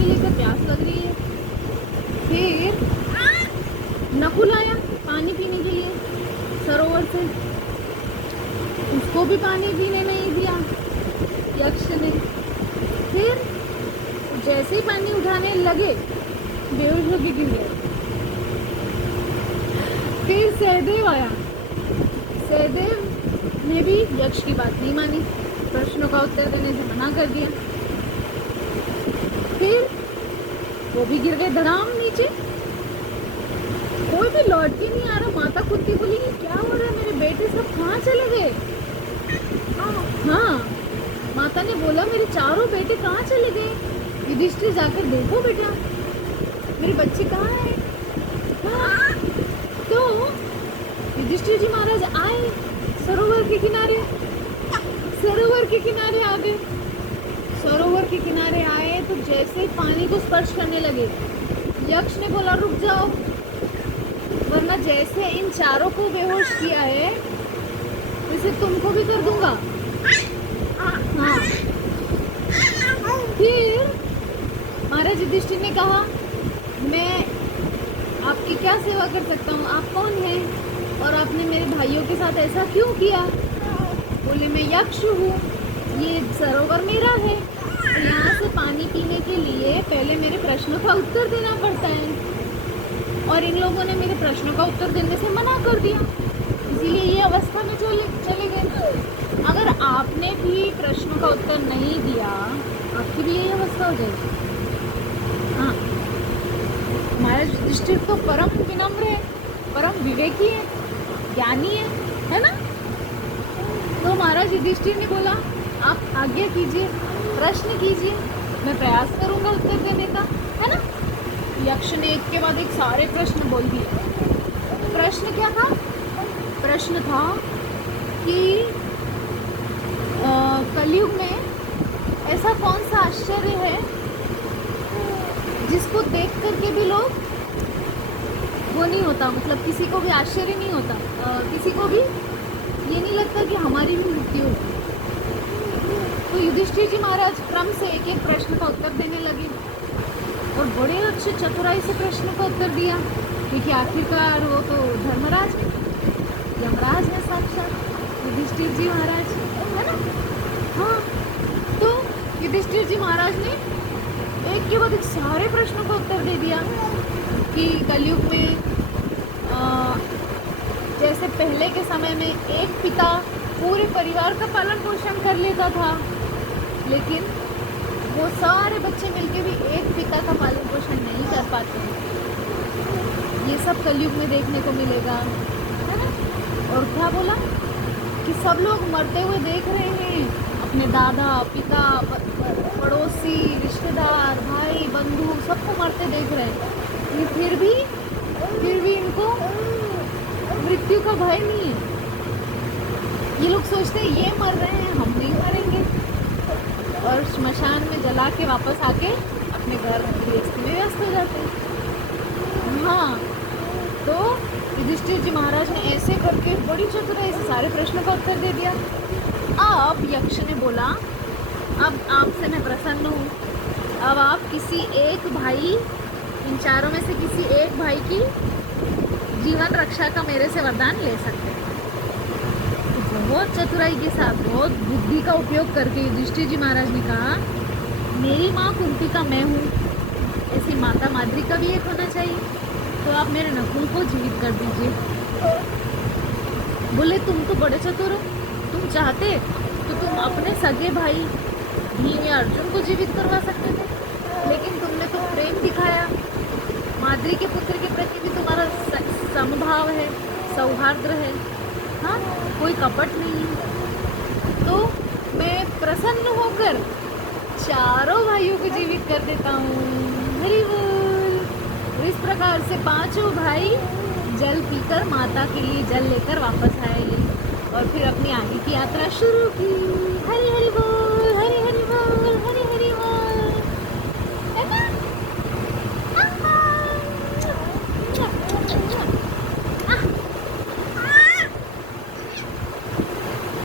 पानी लेकर, प्यास लग रही है। फिर नकुल आया पानी पीने के लिए सरोवर से, उसको भी पानी पीने नहीं दिया यक्ष ने। फिर जैसे ही पानी उठाने लगे बेहोश होके गिर गए। फिर सहदेव आया, सहदेव ने भी यक्ष की बात नहीं मानी, प्रश्नों का उत्तर देने से मना कर दिया। फिर वो भी गिर गए धड़ाम नीचे। कोई भी लौट के नहीं आ रहा। माता खुद की बोली क्या हो रहा है, मेरे बेटे सब कहाँ चले गए। हाँ, माता ने बोला मेरे चारों बेटे कहाँ चले गए। युधिष्ठिर जाकर देखो बेटा मेरे बच्चे कहाँ हैं। हाँ। तो युधिष्ठिर जी महाराज आए सरोवर के किनारे, सरोवर के किनारे आ गए। सरोवर के किनारे आए तो जैसे पानी को स्पर्श करने लगे, यक्ष ने बोला रुक जाओ, वरना जैसे इन चारों को बेहोश किया है वैसे तुमको भी कर दूंगा। हाँ। फिर महाराज युधिष्ठिर ने कहा मैं आपकी क्या सेवा कर सकता हूँ, आप कौन हैं और आपने मेरे भाइयों के साथ ऐसा क्यों किया। बोले मैं यक्ष हूँ, ये सरोवर मेरा है, तो यहाँ से पानी पीने के लिए पहले मेरे प्रश्नों का उत्तर देना पड़ता है और इन लोगों ने मेरे प्रश्नों का उत्तर देने से मना कर दिया, इसीलिए ये अवस्था में चले गए। अगर आपने भी प्रश्नों का उत्तर नहीं दिया आपकी भी यही अवस्था हो जाएगी। हाँ, महाराज युधिष्ठिर तो परम विनम्र है, परम विवेकी है, ज्ञानी है ना। तो महाराज युधिष्ठिर ने बोला आप आज्ञा कीजिए, प्रश्न कीजिए, मैं प्रयास करूंगा उत्तर देने का, है ना। यक्ष ने एक के बाद एक सारे प्रश्न बोल दिए। प्रश्न क्या था? प्रश्न था कि कलयुग में ऐसा कौन सा आश्चर्य है जिसको देख करके भी लोग वो नहीं होता, मतलब किसी को भी आश्चर्य नहीं होता, किसी को भी ये नहीं लगता कि हमारी भी मृत्यु हो। तो युधिष्ठिर जी महाराज क्रम से एक एक प्रश्न का उत्तर देने लगे और बड़े अच्छे चतुराई से प्रश्न का उत्तर दिया, क्योंकि आखिरकार वो तो धर्मराज है, यमराज है साक्षात युधिष्ठिर जी महाराज, है ना। हाँ, तो युधिष्ठिर जी महाराज ने एक के बाद एक सारे प्रश्नों का उत्तर दे दिया कि कलयुग में जैसे पहले के समय में एक पिता पूरे परिवार का पालन पोषण कर लेता था, लेकिन वो सारे बच्चे मिलके भी एक पिता का पालन पोषण नहीं कर पाते, ये सब कलयुग में देखने को मिलेगा, है ना। और क्या बोला कि सब लोग मरते हुए देख रहे हैं, अपने दादा पिता पड़ोसी रिश्तेदार भाई बंधु सबको मरते देख रहे हैं, फिर भी इनको मृत्यु का भय नहीं है। ये लोग सोचते हैं ये मर रहे हैं हम नहीं मरेंगे, और श्मशान में जला के वापस आके अपने घर गृहस्थी में व्यस्त हो जाते हैं। हाँ, तो युधिष्ठिर जी महाराज ने ऐसे करके बड़ी चतुराई से सारे प्रश्नों का उत्तर दे दिया। अब यक्ष ने बोला अब आपसे मैं प्रसन्न हूँ, अब आप किसी एक भाई, इन चारों में से किसी एक भाई की जीवन रक्षा का मेरे से वरदान ले सकते हैं। बहुत चतुराई के साथ, बहुत बुद्धि का उपयोग करके युधिष्ठिर जी महाराज ने कहा मेरी माँ कुंती का मैं हूँ, ऐसी माता माद्री का भी एक होना चाहिए, तो आप मेरे नकुल को जीवित कर दीजिए। बोले तुम तो बड़े चतुर हो, तुम चाहते तो तुम अपने सगे भाई भीम या अर्जुन को जीवित करवा सकते थे, लेकिन तुमने तो प्रेम दिखाया, माद्री के पुत्र के प्रति भी तुम्हारा समभाव है, सौहार्द है, हाँ, कोई कपट नहीं है। तो मैं प्रसन्न होकर चारों भाइयों को जीवित कर देता हूँ। हरि बोल। तो इस प्रकार से पांचों भाई जल पीकर माता के लिए जल लेकर वापस आए और फिर अपनी आगे की यात्रा शुरू की।